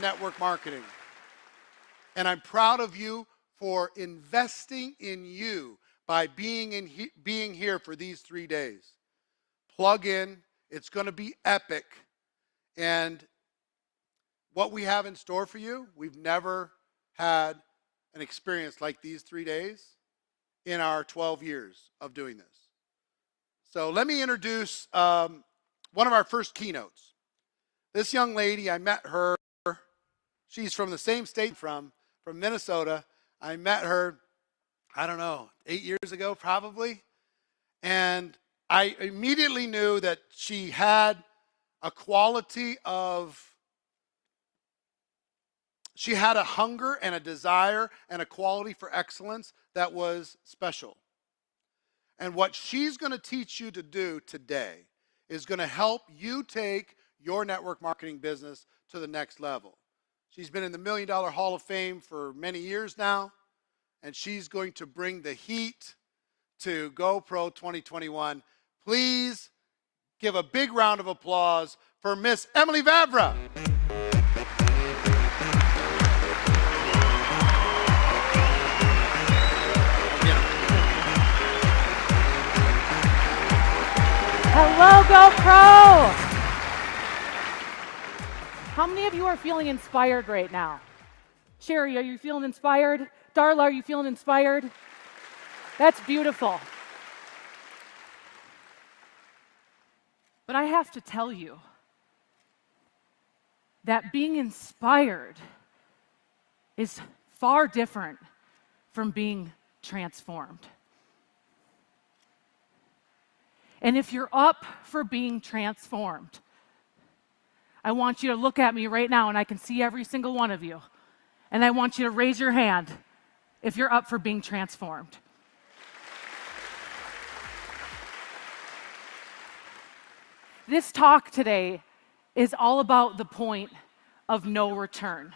network marketing. And I'm proud of you for investing in you by being here for these 3 days. Plug in. It's going to be epic. And what we have in store for you, we've never had an experience like these 3 days in our 12 years of doing this. So let me introduce one of our first keynotes. This young lady, I met her. She's from the same state from Minnesota. I met her, I don't know, 8 years ago probably. And I immediately knew that she had a quality of, she had a hunger and a desire and a quality for excellence that was special. And what she's going to teach you to do today is going to help you take your network marketing business to the next level. She's been in the $1 Million Hall of Fame for many years now, and she's going to bring the heat to GoPro 2021. Please give a big round of applause for Miss Emily VARVRA. Hello, GoPro! How many of you are feeling inspired right now? Sherry, are you feeling inspired? Darla, are you feeling inspired? That's beautiful. But I have to tell you that being inspired is far different from being transformed. And if you're up for being transformed, I want you to look at me right now, and I can see every single one of you. And I want you to raise your hand if you're up for being transformed. This talk today is all about the point of no return.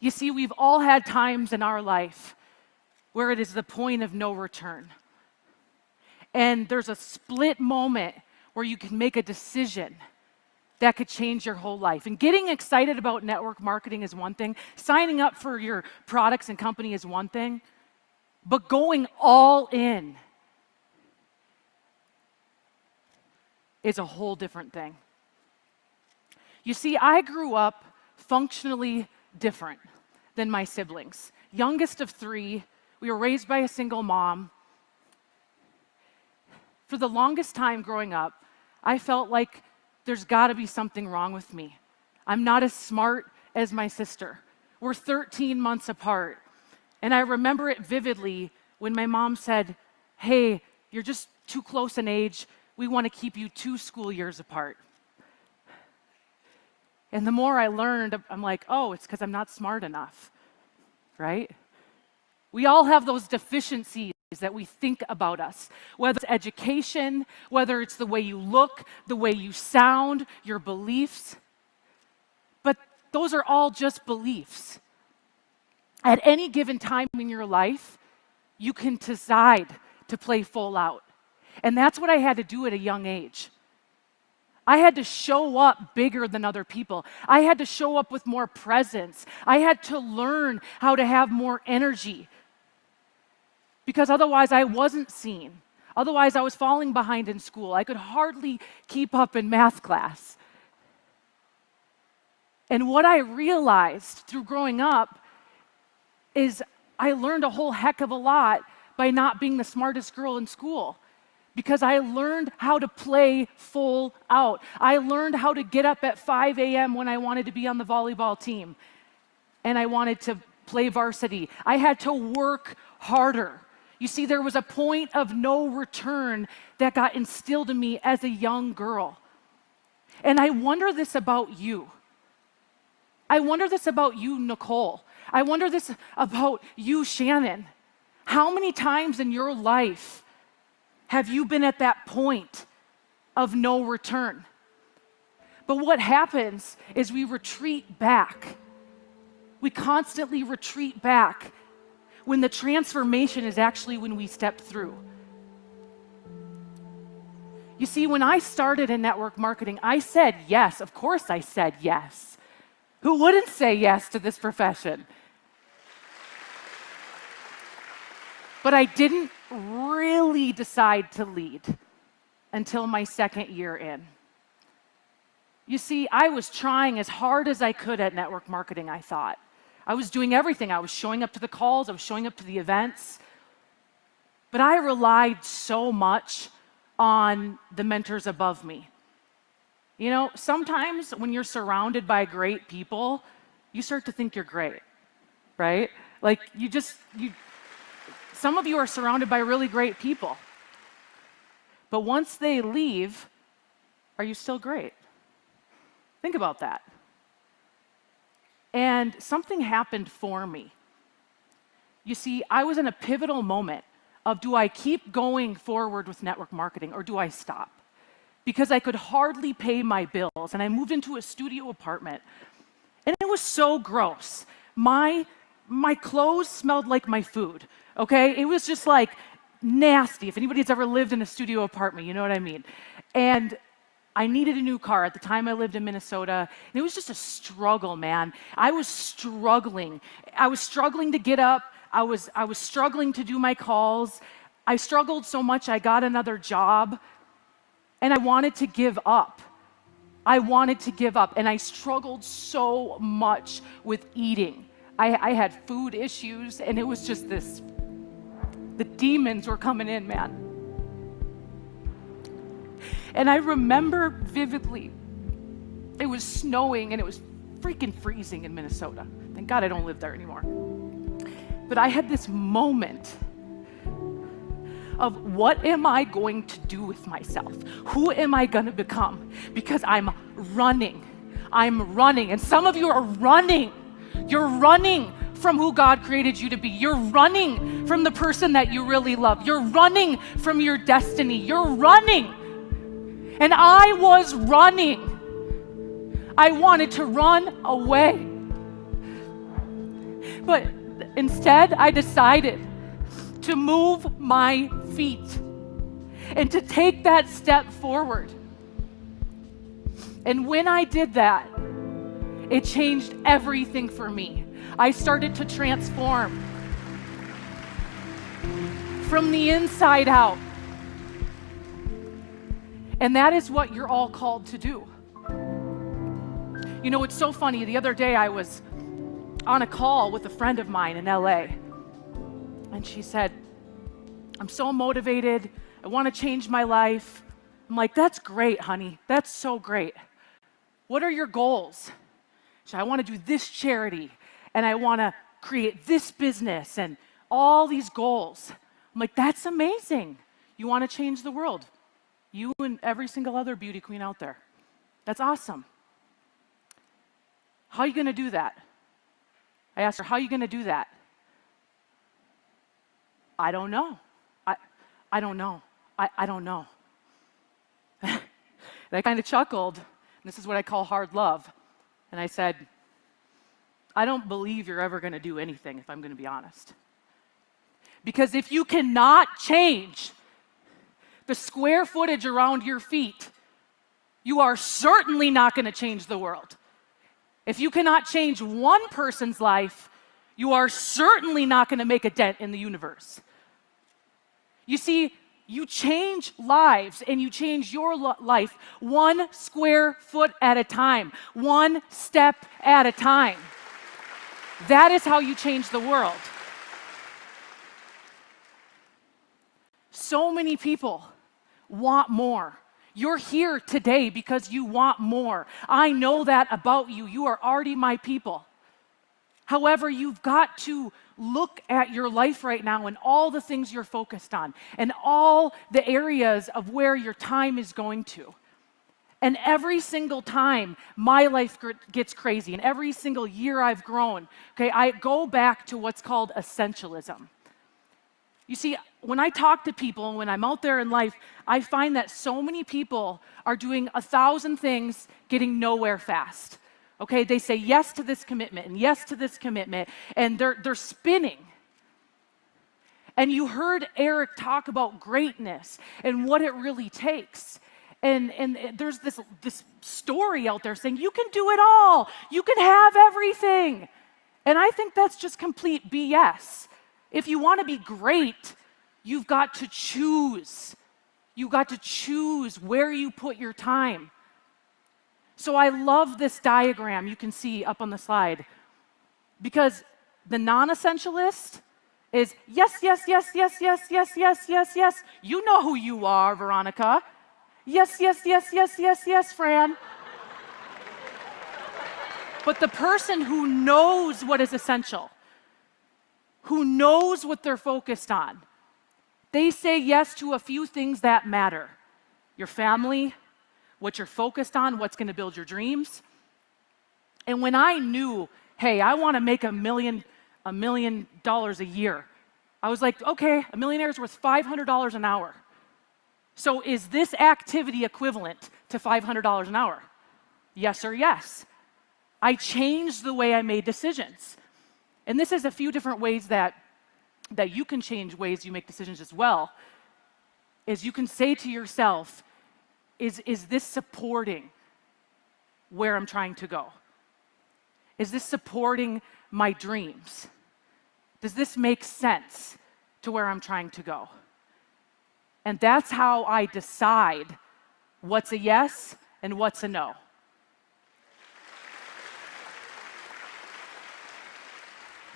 You see, we've all had times in our life where it is the point of no return. And there's a split moment where you can make a decision that could change your whole life. And getting excited about network marketing is one thing. Signing up for your products and company is one thing. But going all in is a whole different thing. You see, I grew up functionally different than my siblings. Youngest of 3, we were raised by a single mom. For the longest time growing up, I felt like there's got to be something wrong with me. I'm not as smart as my sister. We're 13 months apart. And I remember it vividly when my mom said, "Hey, you're just too close in age. We want to keep you 2 school years apart." And the more I learned, I'm like, oh, it's because I'm not smart enough, right? We all have those deficiencies that we think about us, whether it's education, whether it's the way you look, the way you sound, your beliefs. But those are all just beliefs. At any given time in your life, you can decide to play full out. And that's what I had to do at a young age. I had to show up bigger than other people. I had to show up with more presence. I had to learn how to have more energy. Because otherwise I wasn't seen. Otherwise I was falling behind in school. I could hardly keep up in math class. And what I realized through growing up is I learned a whole heck of a lot by not being the smartest girl in school. Because I learned how to play full out. I learned how to get up at 5 a.m. when I wanted to be on the volleyball team. And I wanted to play varsity. I had to work harder. You see, there was a point of no return that got instilled in me as a young girl. And I wonder this about you. I wonder this about you, Nicole. I wonder this about you, Shannon. How many times in your life have you been at that point of no return? But what happens is we retreat back. We constantly retreat back when the transformation is actually when we step through. You see, when I started in network marketing, I said yes. Of course I said yes. Who wouldn't say yes to this profession? But I didn't really decide to lead until my second year in. You see, I was trying as hard as I could at network marketing, I thought. I was doing everything. I was showing up to the calls, I was showing up to the events. But I relied so much on the mentors above me. You know, sometimes when you're surrounded by great people, you start to think you're great, right? Like some of you are surrounded by really great people. But once they leave, are you still great? Think about that. And something happened for me. You see, I was in a pivotal moment of, do I keep going forward with network marketing or do I stop? Because I could hardly pay my bills, and I moved into a studio apartment, and it was so gross. My clothes smelled like my food, okay? It was just like nasty. If anybody's ever lived in a studio apartment, you know what I mean. And I needed a new car. At the time I lived in Minnesota, and it was just a struggle, man. I was struggling. I was struggling to get up. I was struggling to do my calls. I struggled so much I got another job, and I wanted to give up. I wanted to give up, and I struggled so much with eating. I had food issues, and it was just this, the demons were coming in, man. And I remember vividly, it was snowing and it was freaking freezing in Minnesota. Thank God I don't live there anymore. But I had this moment of, what am I going to do with myself? Who am I going to become? Because I'm running. And some of you are running. You're running from who God created you to be. You're running from the person that you really love. You're running from your destiny. You're running. And I was running. I wanted to run away. But instead, I decided to move my feet and to take that step forward. And when I did that, it changed everything for me. I started to transform from the inside out. And that is what you're all called to do. You know, it's so funny. The other day I was on a call with a friend of mine in LA. And she said, I'm so motivated. I want to change my life. I'm like, that's great, honey. That's so great. What are your goals? She said, I want to do this charity, and I want to create this business, and all these goals. I'm like, that's amazing. You want to change the world. You and every single other beauty queen out there. That's awesome. How are you going to do that? I asked her, how are you going to do that? I don't know. I don't know. I don't know. And I kind of chuckled. This is what I call hard love. And I said, I don't believe you're ever going to do anything, if I'm going to be honest. Because if you cannot change the square footage around your feet, you are certainly not going to change the world. If you cannot change one person's life, you are certainly not going to make a dent in the universe. You see, you change lives and you change your life one square foot at a time, one step at a time. That is how you change the world. So many people want more. You're here today because you want more. I know that about you. You are already my people. However, you've got to look at your life right now and all the things you're focused on and all the areas of where your time is going to. And every single time my life gets crazy, and every single year I've grown, okay, I go back to what's called essentialism. You see, when I talk to people and when I'm out there in life, I find that so many people are doing 1,000 things, getting nowhere fast. Okay, they say yes to this commitment and yes to this commitment, and they're spinning. And you heard Eric talk about greatness and what it really takes. And there's this story out there saying you can do it all, you can have everything. And I think that's just complete BS. If you want to be great, you've got to choose. You've got to choose where you put your time. So I love this diagram you can see up on the slide, because the non-essentialist is yes, yes, yes, yes, yes, yes, yes, yes, yes. You know who you are, Veronica. Yes, yes, yes, yes, yes, yes, Fran. But the person who knows what is essential, who knows what they're focused on, they say yes to a few things that matter. Your family, what you're focused on, what's going to build your dreams. And when I knew, hey, I want to make $1 million a year, I was like, okay, a millionaire's worth $500 an hour. So is this activity equivalent to $500 an hour? Yes or yes. I changed the way I made decisions. And this is a few different ways that you can change ways you make decisions as well. Is you can say to yourself, is this supporting where I'm trying to go? Is this supporting my dreams? Does this make sense to where I'm trying to go? And that's how I decide what's a yes and what's a no.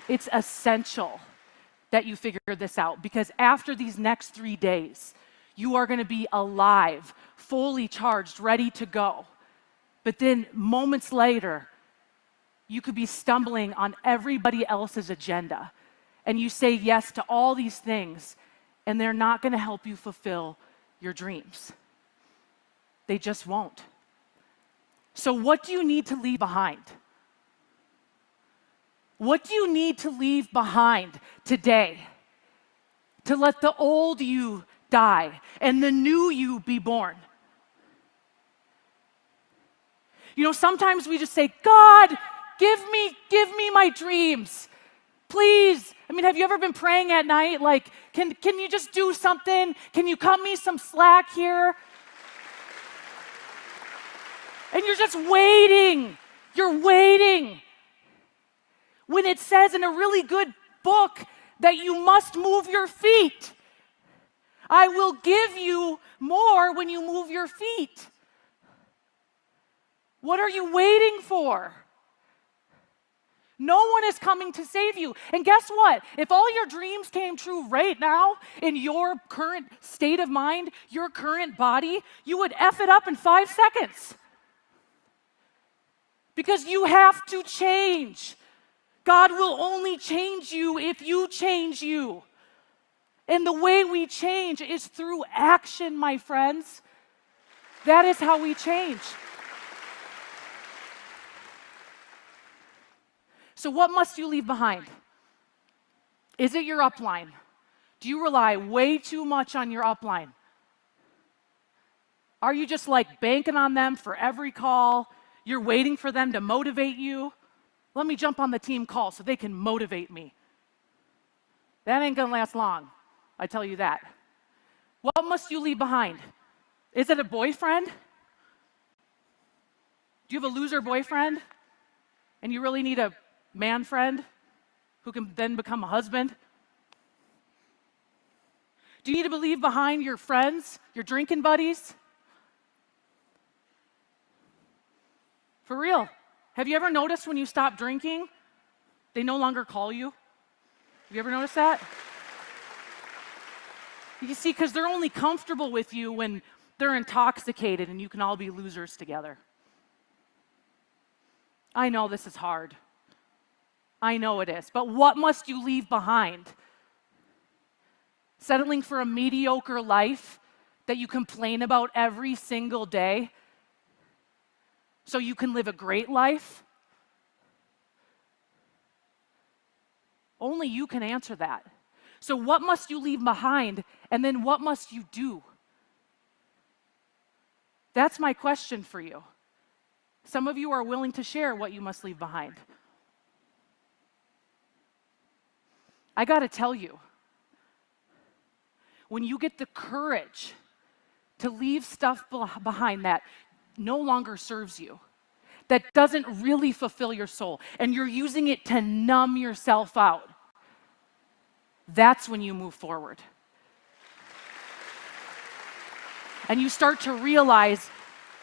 It's essential that you figure this out, because after these next 3 days, you are going to be alive, fully charged, ready to go. But then moments later, you could be stumbling on everybody else's agenda, and you say yes to all these things, and they're not going to help you fulfill your dreams. They just won't. So what do you need to leave behind? What do you need to leave behind today to let the old you die and the new you be born? You know, sometimes we just say, God, give me my dreams. Please. I mean, have you ever been praying at night like, can you just do something? Can you cut me some slack here? And you're just waiting. You're waiting. When it says in a really good book that you must move your feet. I will give you more when you move your feet. What are you waiting for? No one is coming to save you. And guess what? If all your dreams came true right now, in your current state of mind, your current body, you would F it up in 5 seconds. Because you have to change. God will only change you if you change you. And the way we change is through action, my friends. That is how we change. So what must you leave behind? Is it your upline? Do you rely way too much on your upline? Are you just like banking on them for every call? You're waiting for them to motivate you? Let me jump on the team call so they can motivate me. That ain't gonna last long, I tell you that. What must you leave behind? Is it a boyfriend? Do you have a loser boyfriend? And you really need a man friend who can then become a husband? Do you need to leave behind your friends, your drinking buddies? For real. Have you ever noticed when you stop drinking, they no longer call you? Have you ever noticed that? You see, because they're only comfortable with you when they're intoxicated and you can all be losers together. I know this is hard. I know it is. But what must you leave behind? Settling for a mediocre life that you complain about every single day so you can live a great life? Only you can answer that. So what must you leave behind, and then what must you do? That's my question for you. Some of you are willing to share what you must leave behind. I got to tell you, when you get the courage to leave stuff behind that no longer serves you, that doesn't really fulfill your soul, and you're using it to numb yourself out, that's when you move forward. And you start to realize,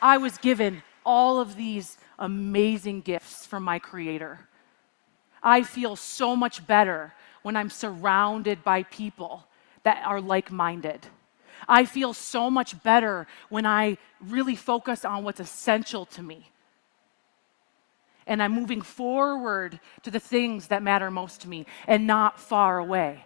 I was given all of these amazing gifts from my Creator. I feel so much better when I'm surrounded by people that are like-minded. I feel so much better when I really focus on what's essential to me. And I'm moving forward to the things that matter most to me and not far away.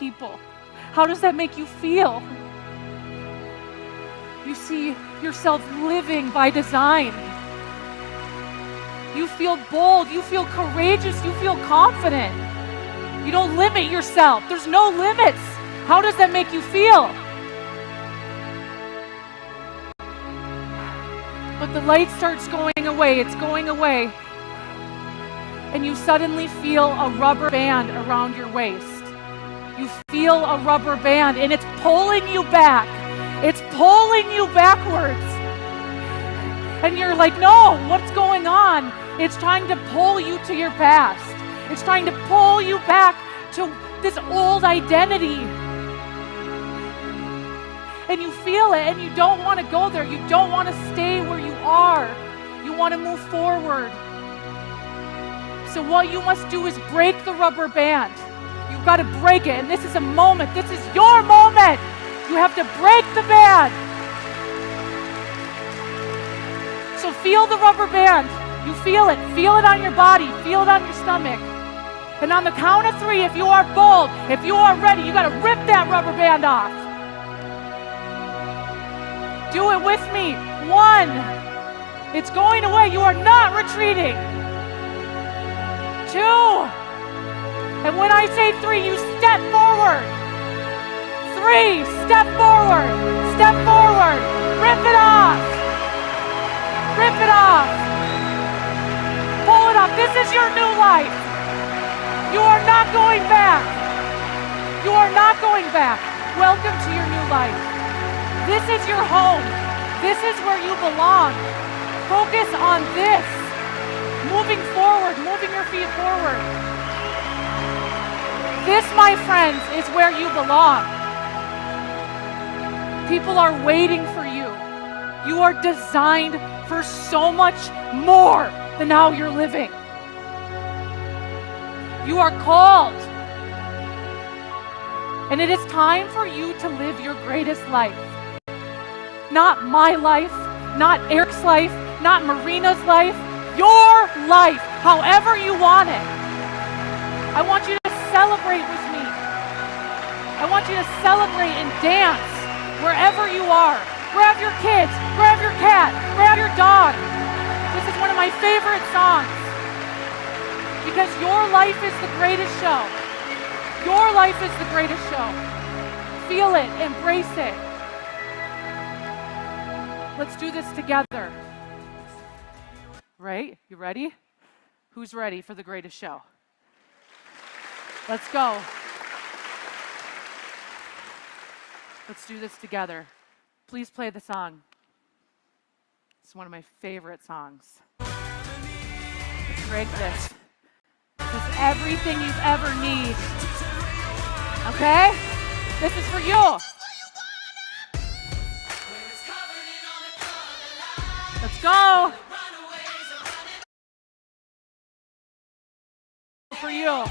people. How does that make you feel? You see yourself living by design. You feel bold. You feel courageous. You feel confident. You don't limit yourself. There's no limits. How does that make you feel? But the light starts going away. It's going away. And you suddenly feel a rubber band around your waist. You feel a rubber band, and it's pulling you back. It's pulling you backwards. And you're like, no, what's going on? It's trying to pull you to your past. It's trying to pull you back to this old identity. And you feel it, and you don't want to go there. You don't want to stay where you are. You want to move forward. So what you must do is break the rubber band. You've got to break it, and this is a moment. This is your moment. You have to break the band. So feel the rubber band. You feel it. Feel it on your body. Feel it on your stomach. And on the count of 3, if you are bold, if you are ready, you got to rip that rubber band off. Do it with me. 1. It's going away. You are not retreating. 2. And when I say 3, you step forward. 3, step forward. Step forward. Rip it off. Rip it off. Pull it off. This is your new life. You are not going back. You are not going back. Welcome to your new life. This is your home. This is where you belong. Focus on this. Moving forward, moving your feet forward. This, my friends, is where you belong. People are waiting for you. You are designed for so much more than how you're living. You are called. And it is time for you to live your greatest life. Not my life, not Eric's life, not Marina's life, your life, however you want it. I want you to celebrate with me. I want you to celebrate and dance wherever you are. Grab your kids, grab your cat, grab your dog. This is one of my favorite songs because your life is the greatest show. Your life is the greatest show. Feel it, embrace it. Let's do this together. Right? You ready? Who's ready for the greatest show? Let's go. Let's do this together. Please play the song. It's one of my favorite songs. Let's break this. It's everything you've ever need. Okay? This is for you. Let's go. For you.